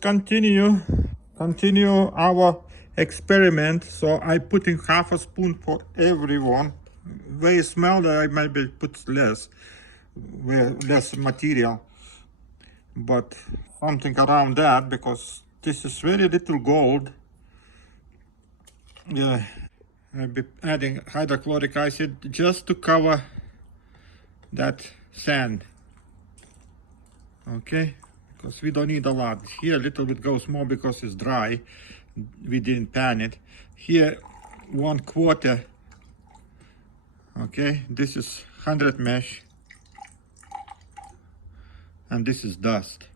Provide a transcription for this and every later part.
continue our experiment. So I put in half a spoon for everyone. Very small, I maybe put less material, but something around that, because this is very little gold. Yeah, I'll be adding hydrochloric acid just to cover that sand. Okay, because we don't need a lot. Here a little bit goes more because it's dry. We didn't pan it. Here 1/4. Okay, this is 100 mesh, and this is dust.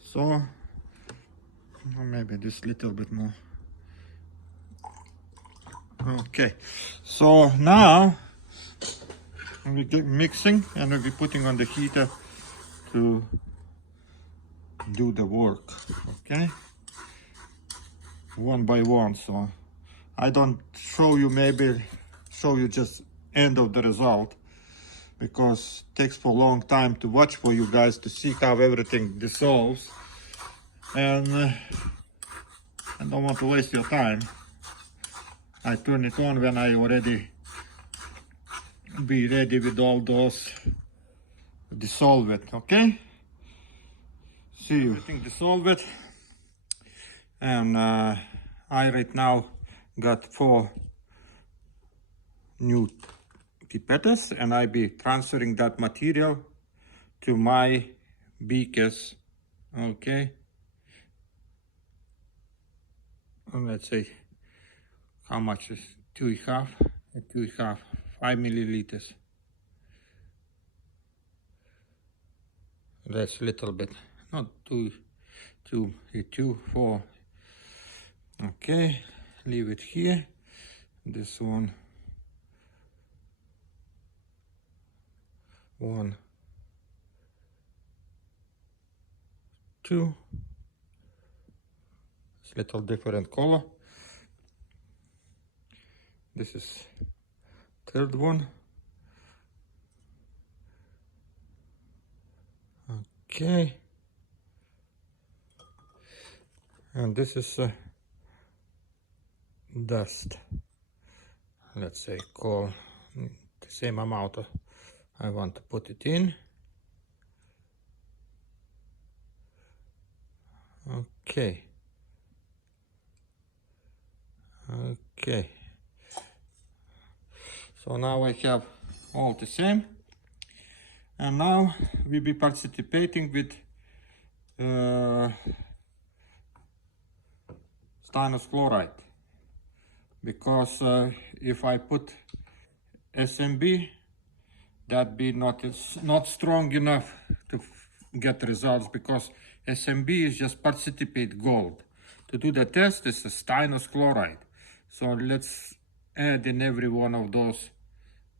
So maybe this little bit more. Okay, so now we're mixing and we'll be putting on the heater to do the work. Okay, one by one. So I don't show you, maybe show you just end of the result, because it takes for a long time to watch for you guys to see how everything dissolves, and I don't want to waste your time. I turn it on when I already be ready with all those dissolve it. Okay, see you. Everything dissolve it, and I right now got 4 new pipettes, and I be transferring that material to my beakers. Okay, and let's say how much is 2.5, 2.5, 5 milliliters. That's a little bit, not 2, 4. Okay, leave it here. This one, 1, 2. It's a little different color. This is third one. Okay, and this is dust. Let's say call the same amount I want to put it in. Okay. Okay. So now I have all the same, and now we'll be participating with stannous chloride, because if I put SMB, that be not strong enough to get results, because SMB is just precipitate gold. To do the test is a stannous chloride. So let's add in every one of those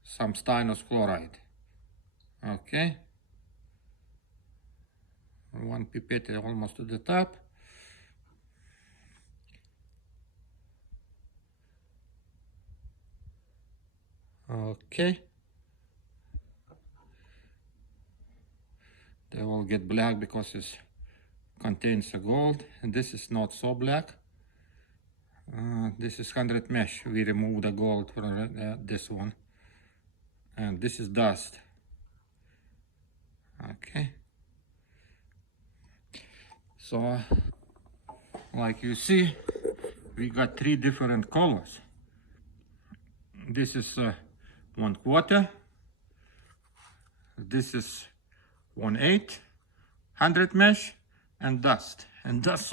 some stannous chloride. Okay, 1 pipette almost to the top. Okay, they will get black because it contains a gold, and this is not so black. This is 100 mesh. We remove the gold from this one, and this is dust. Okay, so like you see, we got 3 different colors. This is 1/4. This is 1/8, 100 mesh, and dust. And dust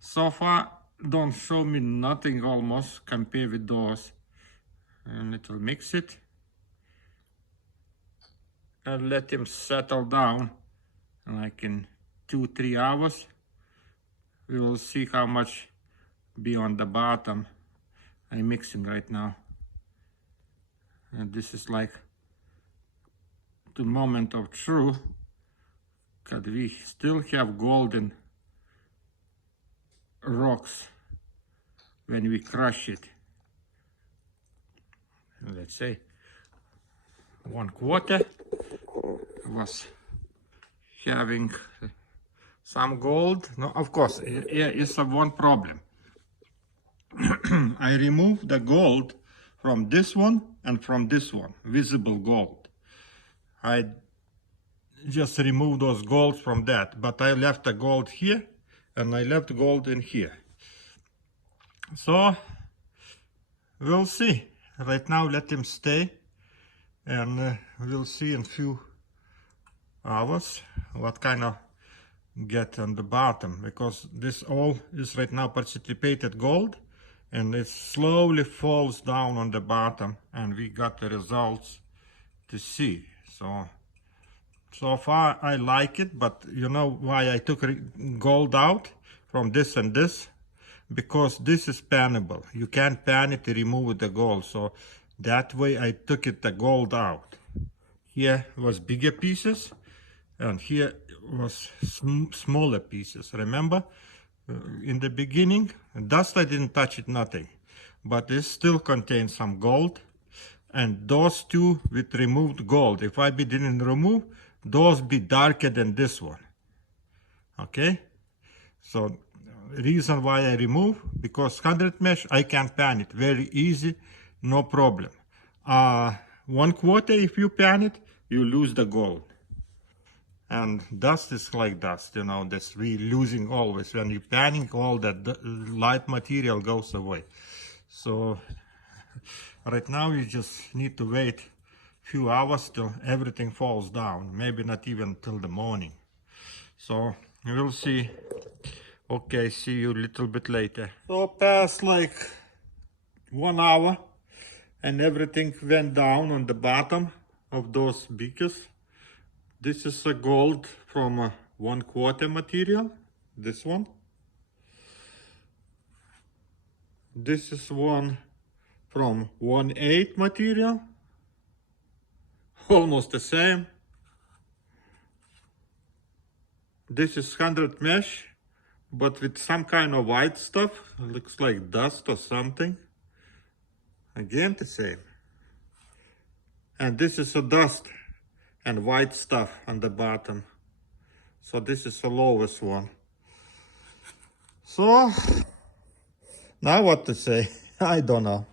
so far don't show me nothing almost compared with those. And it will mix it and let him settle down, like in 2-3 hours. We will see how much be on the bottom. I'm mixing right now, and this is like the moment of truth, because we still have golden rocks when we crush it. Let's say 1/4 was having some gold. No, of course, it's one problem. I remove the gold from this one and from this one, visible gold. I just remove those golds from that, but I left the gold here and I left gold in here. So we'll see. Right now let him stay, and we'll see in few hours what kind of get on the bottom, because this all is right now precipitated gold and it slowly falls down on the bottom, and we got the results to see. So far I like it, but you know why I took gold out from this and this? Because this is panable. You can't pan it to remove the gold, so that way I took the gold out. Here was bigger pieces and here was smaller pieces. Remember, in the beginning, dust I didn't touch it, nothing, but it still contains some gold, and those two with removed gold, if I didn't remove, those be darker than this one. Okay, so reason why I remove, because 100 mesh I can pan it very easy, no problem. 1/4 if you pan it, you lose the gold. And dust is like dust, you know, that's we losing always. When you're panning, all that light material goes away. So right now you just need to wait few hours till everything falls down, maybe not even till the morning. So we'll see. Okay, see you a little bit later. So past like 1 hour and everything went down on the bottom of those beakers. This is a gold from a 1/4 material, this one. This is one from 1/8 material, almost the same. This is 100 mesh, but with some kind of white stuff, looks like dust or something. Again the same. And this is a dust and white stuff on the bottom. So this is the lowest one. So now what to say? I don't know.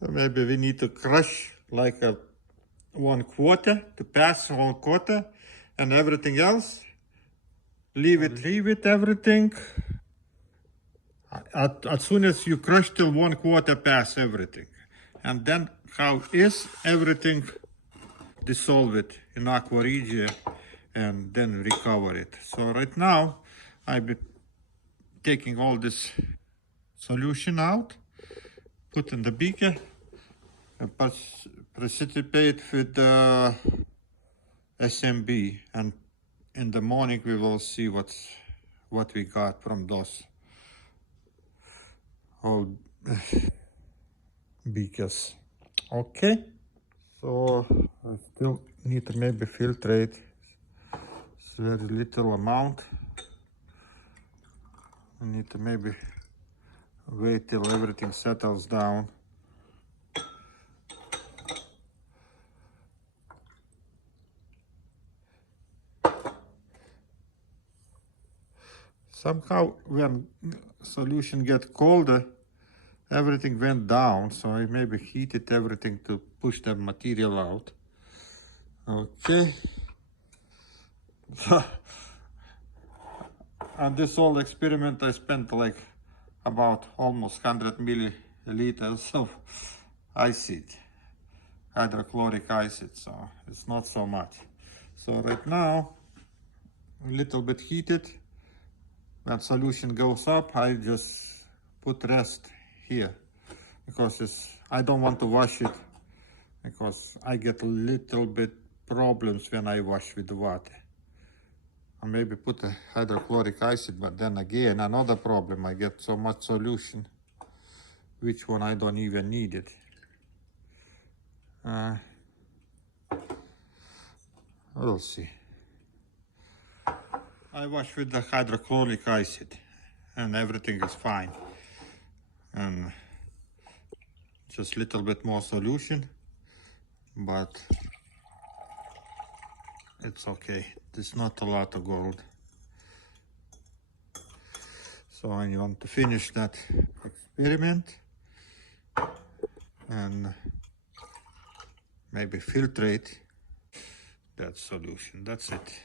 Maybe we need to crush like a 1/4 to pass 1/4, and everything else leave it everything. As soon as you crush till 1/4 pass everything, and then how is everything, dissolve it in aqua regia and then recover it. So right now I'll be taking all this solution out, put in the beaker, and precipitate with the SMB, and in the morning we will see what we got from those old beakers. Okay, so I still need to maybe filtrate. It's very little amount. I need to maybe wait till everything settles down. Somehow when solution get colder, everything went down, so I maybe heated everything to push the material out. Okay. On this whole experiment I spent like about almost 100 milliliters of acid, hydrochloric acid, so it's not so much. So right now, a little bit heated. When solution goes up, I just put rest here, because I don't want to wash it, because I get a little bit problems when I wash with the water. I maybe put a hydrochloric acid, but then again, another problem, I get so much solution, which one I don't even need it. We'll see. I wash with the hydrochloric acid and everything is fine. And just a little bit more solution, but it's okay. There's not a lot of gold. So I want to finish that experiment and maybe filtrate that solution. That's it.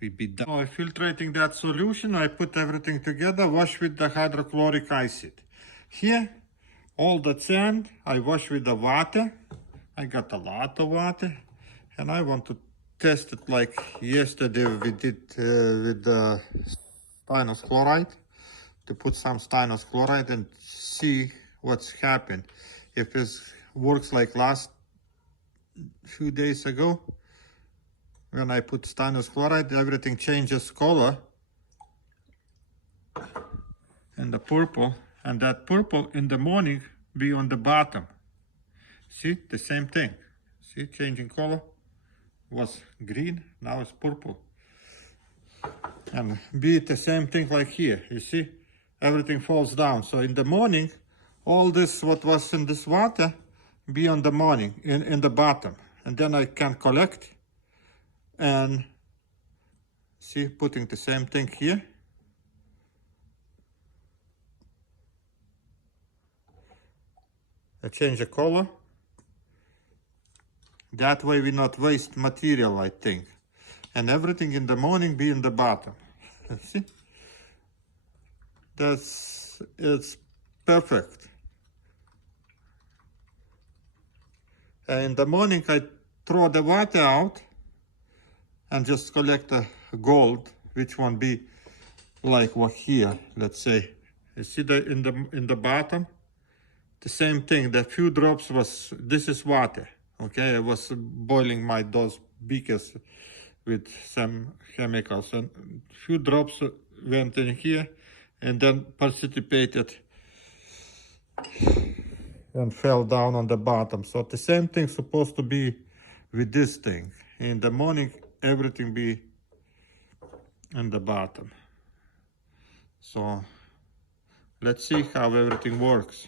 We be done. So filtrating that solution, I put everything together, wash with the hydrochloric acid. Here, all the sand, I wash with the water. I got a lot of water, and I want to test it like yesterday we did with the styrene chloride, to put some styrene chloride and see what's happened. If it works like last few days ago, when I put styrene chloride, everything changes color, and the purple, and that purple in the morning be on the bottom. See, the same thing. See, changing color, was green, now it's purple. And be it the same thing like here, you see, everything falls down. So in the morning, all this what was in this water be on the morning, in the bottom. And then I can collect and see, putting the same thing here. I change the color. That way we not waste material, I think. And everything in the morning be in the bottom. See? It's perfect. And in the morning I throw the water out and just collect the gold, which one be like what here, let's say. You see the in the bottom? The same thing, the few drops was, this is water, okay? I was boiling those beakers with some chemicals, and few drops went in here and then precipitated and fell down on the bottom. So the same thing supposed to be with this thing. In the morning, everything be in the bottom. So let's see how everything works.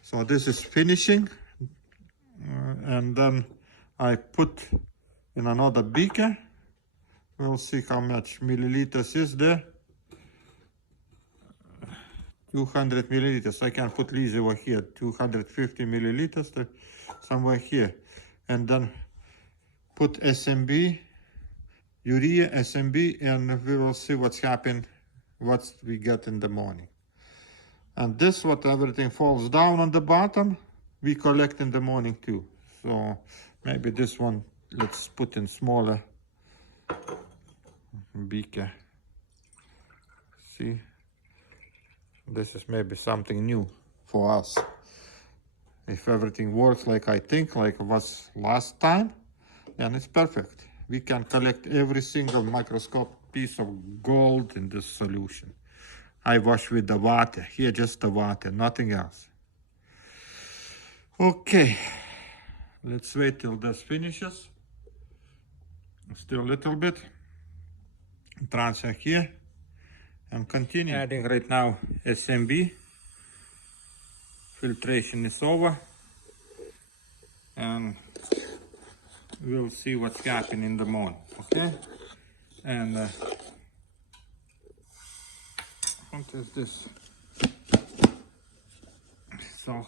So this is finishing, and then I put in another beaker. We'll see how much milliliters is there. 200 milliliters. I can put Lizzie over here, 250 milliliters somewhere here. And then put SMB, urea, SMB, and we will see what's happened, what we get in the morning. And this, what everything falls down on the bottom, we collect in the morning too. So maybe this one, let's put in smaller beaker. See, this is maybe something new for us. If everything works like I think, like it was last time, then it's perfect. We can collect every single microscopic piece of gold in this solution. I wash with the water, here just the water, nothing else. Okay, let's wait till this finishes. Still a little bit. Transfer here and continue. Adding right now SMB. Filtration is over. And we'll see what's happening in the morning, okay? And what is this? So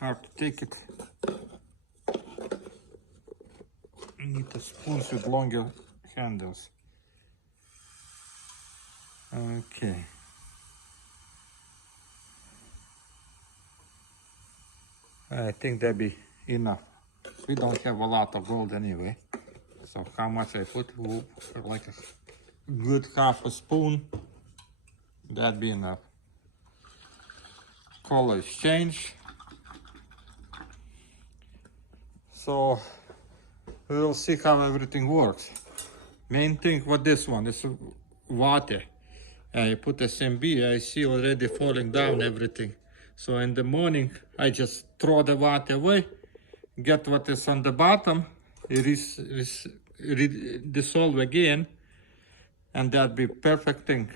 hard to take it. You need a spoons with longer handles. Okay. I think that'd be enough. We don't have a lot of gold anyway. So how much I put? Like a good half a spoon. That'd be enough. Color is changed. So we'll see how everything works. Main thing with this one is water. I put SMB, I see already falling down everything. So in the morning, I just throw the water away, get what is on the bottom, dissolve again, and that'd be perfect thing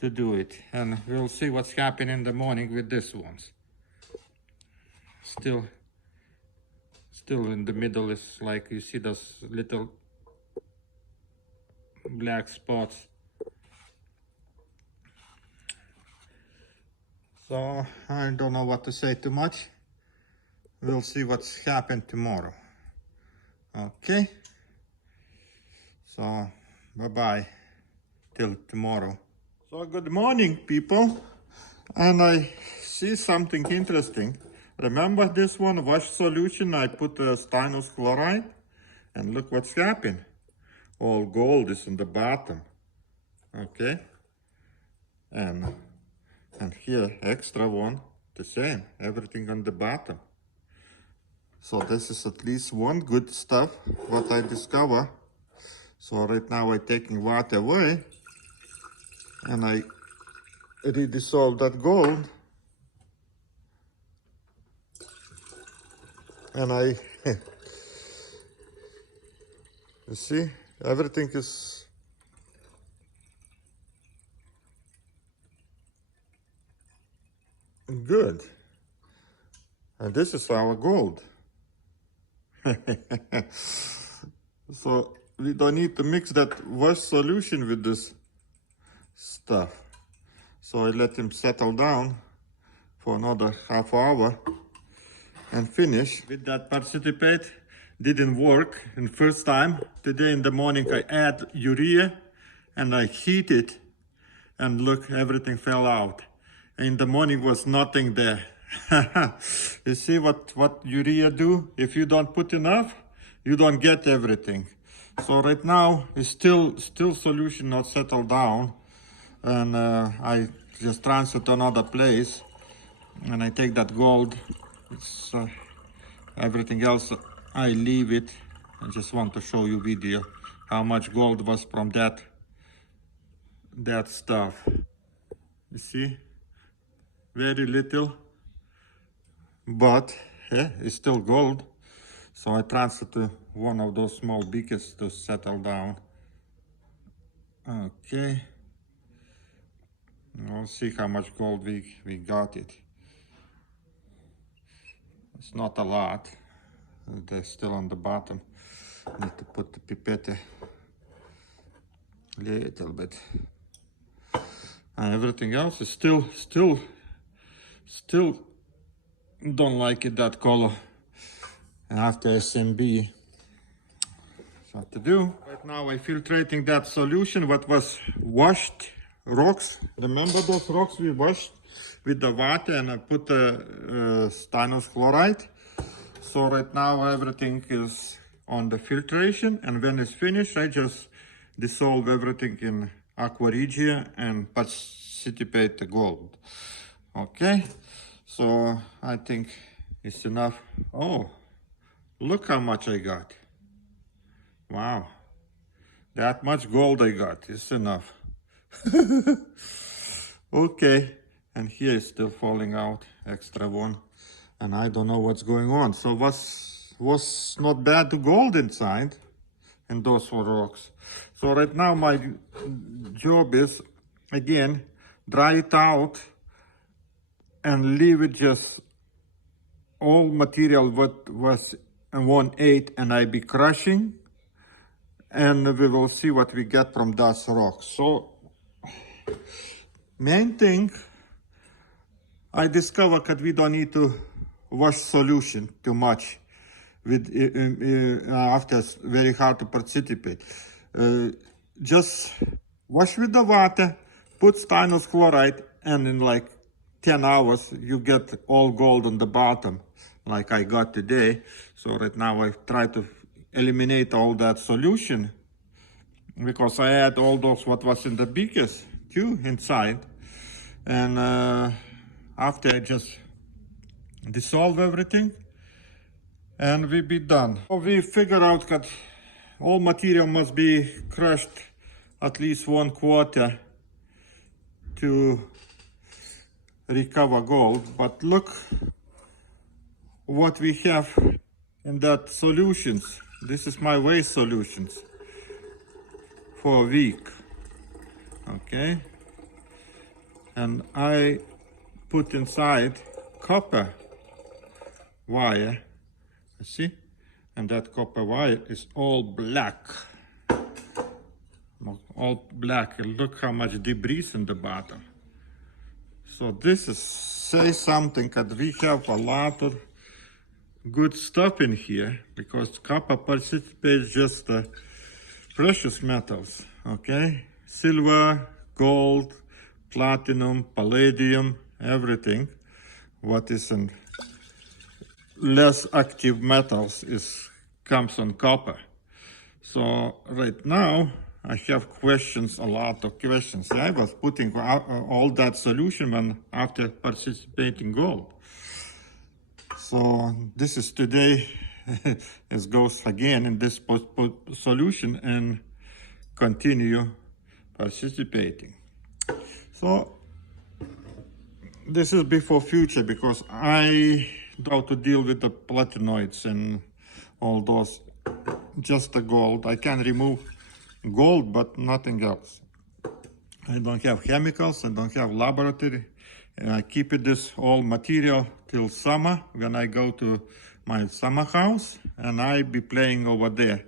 to do it. And we'll see what's happening in the morning with this ones. Still in the middle is like you see those little black spots. So I don't know what to say too much. We'll see what's happened tomorrow. Okay. So bye-bye till tomorrow. So good morning, people. And I see something interesting. Remember this one wash solution? I put styrene chloride, and look what's happened. All gold is in the bottom. Okay. And here extra one, the same, everything on the bottom. So this is at least one good stuff what I discover. So right now I'm taking water away and I redissolve that gold, and I you see everything is good, and this is our gold. So we don't need to mix that wash solution with this stuff. So I let him settle down for another half hour and finish. With that participate didn't work in first time. Today in the morning I add urea and I heat it, and look, everything fell out. In the morning was nothing there. You see what urea do? If you don't put enough, you don't get everything. So right now it's still solution not settled down, and I just transfer to another place, and I take that gold. It's everything else I leave it. I just want to show you video how much gold was from that stuff. You see, very little, but yeah, it's still gold. So I transfer to one of those small beakers to settle down. Okay, we'll see how much gold we got it. It's not a lot. They're still on the bottom. Need to put the pipette a little bit. And everything else is still don't like it that color. And after SMB, so what to do? Right now I filtrating that solution what was washed rocks. Remember those rocks we washed with the water, and I put the styrene chloride. So right now everything is on the filtration, and when it's finished I just dissolve everything in aqua regia and precipitate the gold. Okay, so I think it's enough. Oh, look how much I got. Wow, that much gold I got. It's enough. Okay, and here is still falling out, extra one, and I don't know what's going on. So was not bad to gold inside, and those were rocks. So right now my job is again dry it out and leave it just all material what was 1/8, and I be crushing, and we will see what we get from those rocks. So main thing I discovered that we don't need to wash solution too much with after it's very hard to precipitate. Just wash with the water, put styrene chloride, and in like 10 hours you get all gold on the bottom like I got today. So right now I try to eliminate all that solution, because I add all those what was in the beakers too inside, and after I just dissolve everything and we be done. So we figure out that all material must be crushed at least 1/4 to recover gold. But look what we have in that solutions. This is my waste solutions for a week. Okay, and I put inside copper wire, you see, and that copper wire is all black, and look how much debris in the bottom. So this is say something that we have a lot of good stuff in here, because copper participates just the precious metals, okay? Silver, gold, platinum, palladium, everything. What is in less active metals is comes on copper. So right now I have questions, a lot of questions. I was putting all that solution when after participating gold. So this is today, it goes again in this solution and continue participating. So this is before future, because I know to deal with the platinoids and all those, just the gold. I can remove gold, but nothing else. I don't have chemicals, I don't have laboratory. I keep it this all material till summer when I go to my summer house, and I be playing over there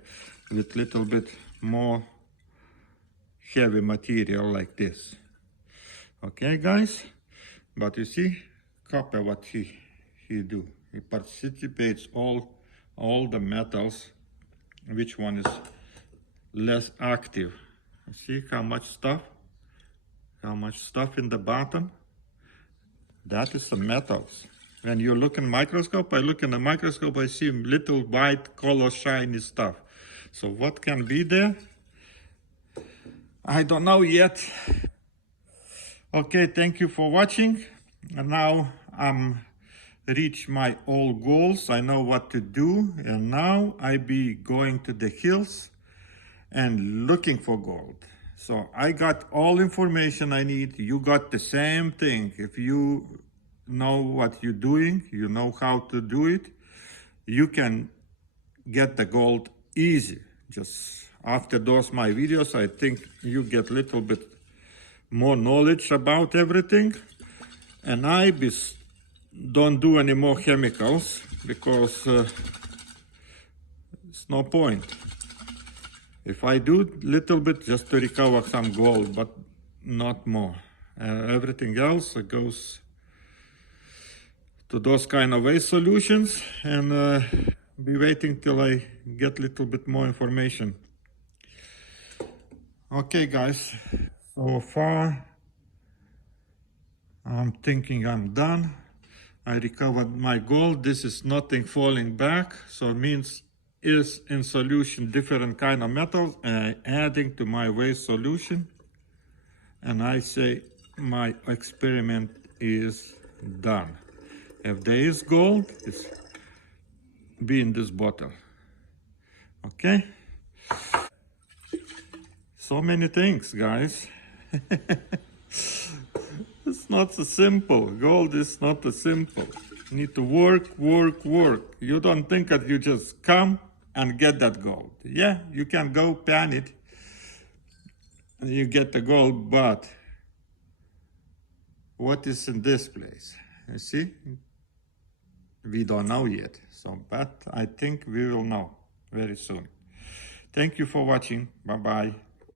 with little bit more heavy material like this. Okay, guys? But you see, copper, what he do? He participates all the metals. Which one is less active? You see how much stuff? How much stuff in the bottom? That is the metals. When you look in microscope, I look in the microscope, I see little white color shiny stuff. So what can be there? I don't know yet. Okay, thank you for watching. And now I'm reach my all goals. I know what to do, and now I be going to the hills and looking for gold. So I got all information I need. You got the same thing. If you know what you're doing, you know how to do it, you can get the gold easy. Just after those my videos, I think you get little bit more knowledge about everything. And I don't do any more chemicals, because it's no point. If I do little bit just to recover some gold, but not more. Everything else goes to those kind of waste solutions, and be waiting till I get little bit more information. Okay, guys, so far I'm thinking I'm done. I recovered my gold. This is nothing falling back, so it means is in solution different kind of metals, and adding to my waste solution, and I say my experiment is done. If there is gold, it's be in this bottle. Okay, so many things, guys. It's not so simple. Gold is not so simple. You need to work. You don't think that you just come and get that gold. Yeah, you can go pan it and you get the gold, but what is in this place? You see? We don't know yet. So, but I think we will know very soon. Thank you for watching. Bye-bye.